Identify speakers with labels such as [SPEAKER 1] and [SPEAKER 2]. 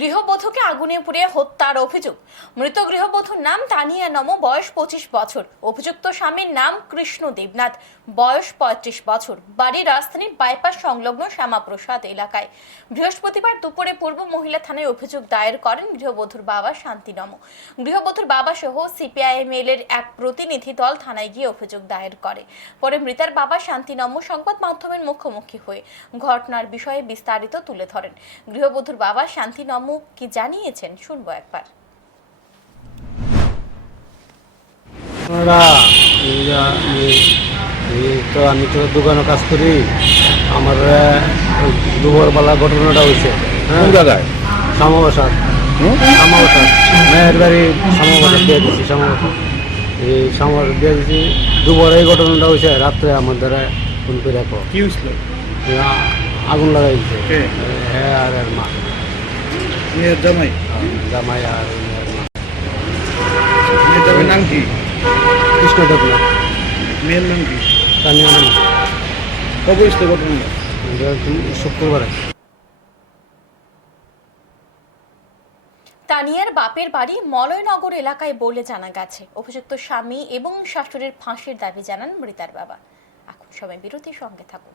[SPEAKER 1] গৃহবধূকে আগুনে পুড়িয়ে হত্যার অভিযোগ। মৃত গৃহবধূর নাম তানিয়া নম, বয়স পঁচিশ বছর। অভিযুক্ত স্বামীর নাম কৃষ্ণ দেবনাথ, বয়স পঁয়ত্রিশ বছর। বাড়ি রাজধানীর বাইপাস সংলগ্ন শ্যামাপ্রসাদ এলাকায়। বৃহস্পতিবার দুপুরে পূর্ব মহিলা থানায় অভিযোগ দায়ের করেন গৃহবধূর বাবা শান্তি নম। গৃহবধূর বাবা সহ সিপিআইএমএল এর এক প্রতিনিধি দল থানায় গিয়ে অভিযোগ দায়ের করে। পরে মৃতার বাবা শান্তি নম সংবাদ মাধ্যমের মুখোমুখি হয়ে ঘটনার বিষয়ে বিস্তারিত তুলে ধরেন। গৃহবধূর বাবা শান্তি নম কি জানিয়েছেন? শুনব একবার।
[SPEAKER 2] আমরা এই যে আমি- তো আমি তো দোকানে কাজ করি। আমার দুপুরবেলা ঘটনাটা হয়েছে। হ্যাঁ?
[SPEAKER 3] কোন জায়গায়?
[SPEAKER 2] শ্যামাবাসার
[SPEAKER 3] হুম?
[SPEAKER 2] শ্যামাবাসার মেয়ের বাড়ি শ্যামাবাসার দিয়ে দিচ্ছি শ্যামাবাসার এই দিয়ে দিচ্ছি দুপুর এই ঘটনাটা হয়েছে রাত্রে আমার দ্বারা ফোন করে রাখো
[SPEAKER 3] কি হয়েছিল?
[SPEAKER 2] আগুন লাগাই দিচ্ছে হ্যাঁ আর মা।
[SPEAKER 3] মেয়ের জামাই?
[SPEAKER 2] জামাই আর এর মা
[SPEAKER 3] মেয়ের জামাই নাম কি?
[SPEAKER 2] কৃষ্ণ দেবনাথ।
[SPEAKER 3] মেয়ের নাম কি?
[SPEAKER 2] তানিয়া নাম।
[SPEAKER 3] কবে হয়েছিল ঘটনাটা
[SPEAKER 2] শুক্রবারে।
[SPEAKER 1] তানিয়ার বাপের বাড়ি মলয়নগর এলাকায় বলে জানা গেছে। অভিযুক্ত স্বামী এবং শাশুড়ির ফাঁসির দাবি জানান মৃতার বাবা। এখন সবাই বিরতির সঙ্গে থাকুন।